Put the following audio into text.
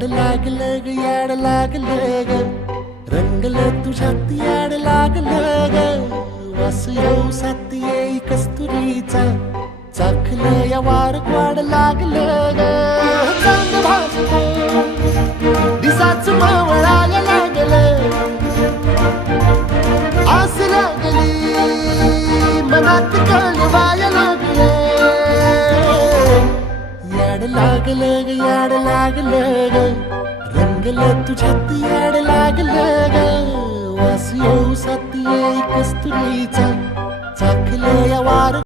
याड लागलं ग याड लागलं ग रंगलं तुझ्यात याड लागलं ग वास येऊ साथ येई कस्तुरीचा चाखलं या वार वाड लागलं ग चांद भाजलं दिसाच मावळायला लागलं आस लागली मनात कळवायला लागलं याड लागलं ग याड लागलं ग रंगलं तुझ्यात याड लागलं ग वास येऊ साथ येई कस्तुरीचा चाखलं या वार